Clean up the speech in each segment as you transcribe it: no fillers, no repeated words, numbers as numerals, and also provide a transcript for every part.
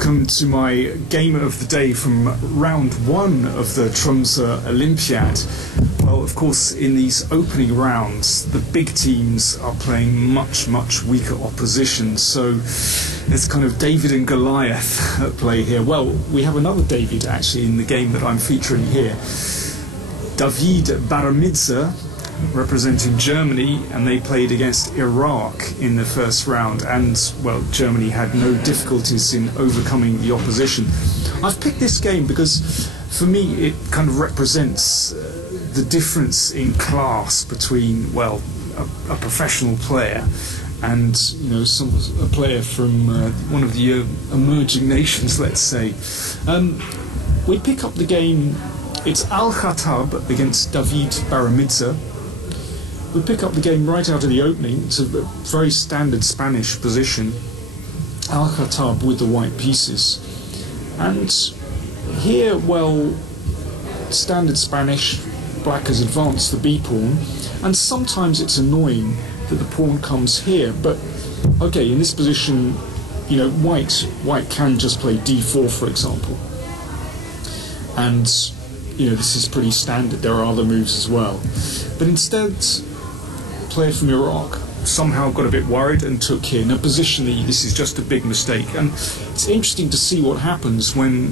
welcome to my game of the day from round one of the Tromsø Olympiad. Well, of course, in these opening rounds, the big teams are playing much weaker opposition, so it's kind of David and Goliath at play here. Well, we have another David actually in the game that I'm featuring here. David Baramidze, representing Germany, and they played against Iraq in the first round, and well, Germany had no difficulties in overcoming the opposition. I've picked this game because for me it kind of represents the difference in class between, well, a professional player and, you know, a player from one of the emerging nations, let's say. We pick up the game. It's Al-Khattab against David Baramidze. We pick up the game right out of the opening. It's a very standard Spanish position. Al-Khattab with the white pieces. And here, well, standard Spanish, black has advanced the b-pawn, and sometimes it's annoying that the pawn comes here, but okay, in this position, you know, white can just play d4, for example. And, you know, this is pretty standard. There are other moves as well. But instead, player from Iraq somehow got a bit worried and took here. Now, positionally, this is just a big mistake, and it's interesting to see what happens when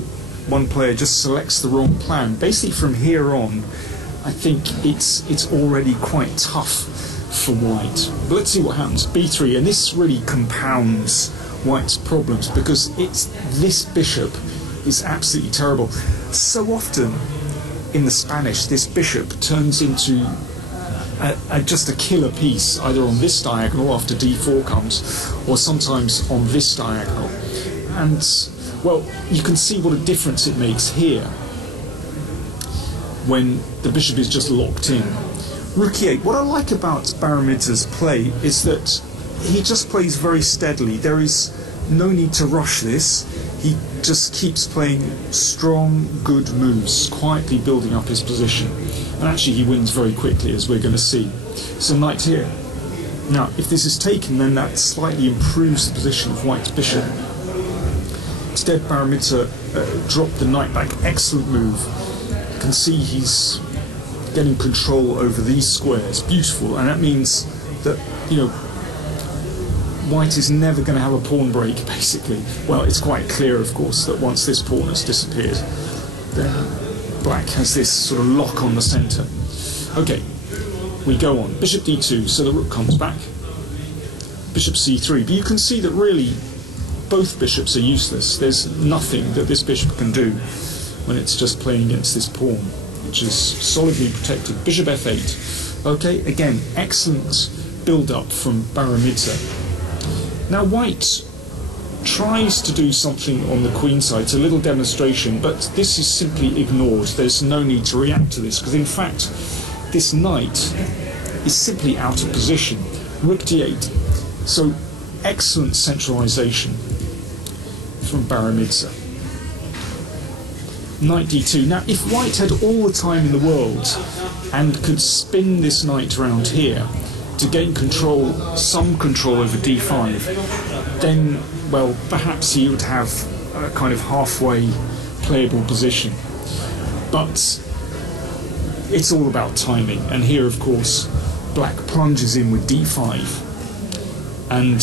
one player just selects the wrong plan. Basically, from here on, I think it's already quite tough for white. But let's see what happens. b3, and this really compounds white's problems because this bishop is absolutely terrible. So often in the Spanish, this bishop turns into just a killer piece, either on this diagonal after d4 comes, or sometimes on this diagonal. And, well, you can see what a difference it makes here when the bishop is just locked in. Rook e8. What I like about Baramidze's play is that he just plays very steadily. There is no need to rush this. He just keeps playing strong, good moves, quietly building up his position. And actually he wins very quickly, as we're going to see. So knight here. Now, if this is taken, then that slightly improves the position of white's bishop. Instead, Baramidze dropped the knight back. Excellent move. You can see he's getting control over these squares. Beautiful. And that means that, you know, white is never going to have a pawn break, basically. Well, it's quite clear, of course, that once this pawn has disappeared, then black has this sort of lock on the centre. Okay, we go on. Bishop d2, so the rook comes back. Bishop c3, but you can see that really both bishops are useless. There's nothing that this bishop can do when it's just playing against this pawn, which is solidly protected. Bishop f8. Okay, again, excellent build-up from Baramidze. Now white tries to do something on the queen side. It's a little demonstration, but this is simply ignored. There's no need to react to this, because in fact this knight is simply out of position. Rook d8. So excellent centralization from Baramidze. Knight d2. Now if white had all the time in the world and could spin this knight around here to gain control, some control over d5, then, well, perhaps he would have a kind of halfway playable position. But it's all about timing, and here, of course, black plunges in with d5, and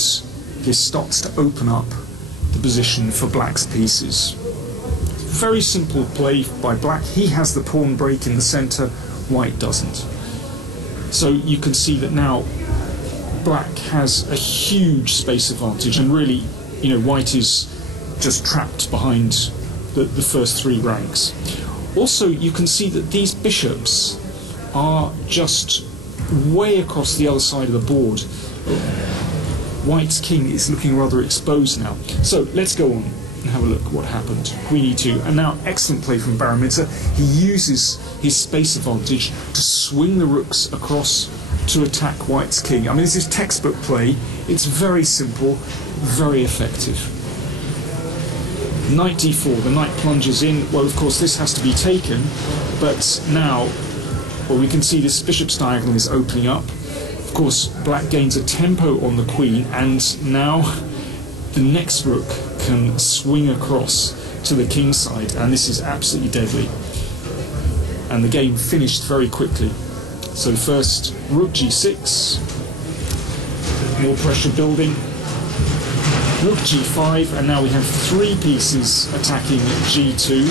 this starts to open up the position for black's pieces. Very simple play by black. He has the pawn break in the centre, white doesn't. So you can see that now black has a huge space advantage, and really, you know, white is just trapped behind the first three ranks. Also, you can see that these bishops are just way across the other side of the board. White's king is looking rather exposed now. So let's go on and have a look at what happened. Queen e2, and now excellent play from Baramidze. He uses his space advantage to swing the rooks across to attack white's king. I mean, this is textbook play. It's very simple, very effective. Knight d4, the knight plunges in. Well, of course, this has to be taken, but now, well, we can see this bishop's diagonal is opening up. Of course, black gains a tempo on the queen, and now the next rook can swing across to the king side, and this is absolutely deadly. And the game finished very quickly. So first, rook g6, more pressure building, rook g5, and now we have three pieces attacking g2,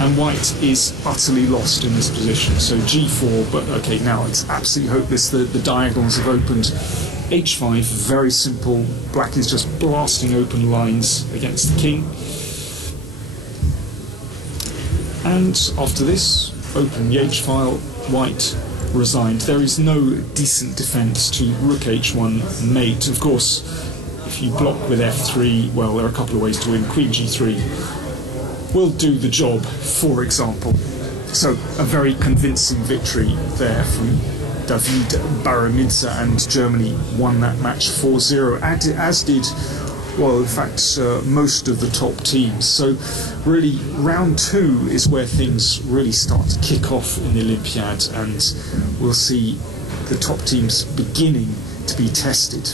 and white is utterly lost in this position. So g4, but okay, now it's absolutely hopeless. The diagonals have opened. h5, very simple. Black is just blasting open lines against the king. And after this, open the h-file, white resigned. There is no decent defence to rook h1 mate. Of course, if you block with f3, well, there are a couple of ways to win. Queen g3 will do the job, for example. So a very convincing victory there from David Baramidze, and Germany won that match 4-0, as did, well, in fact, most of the top teams. So really, round two is where things really start to kick off in the Olympiad, and we'll see the top teams beginning to be tested.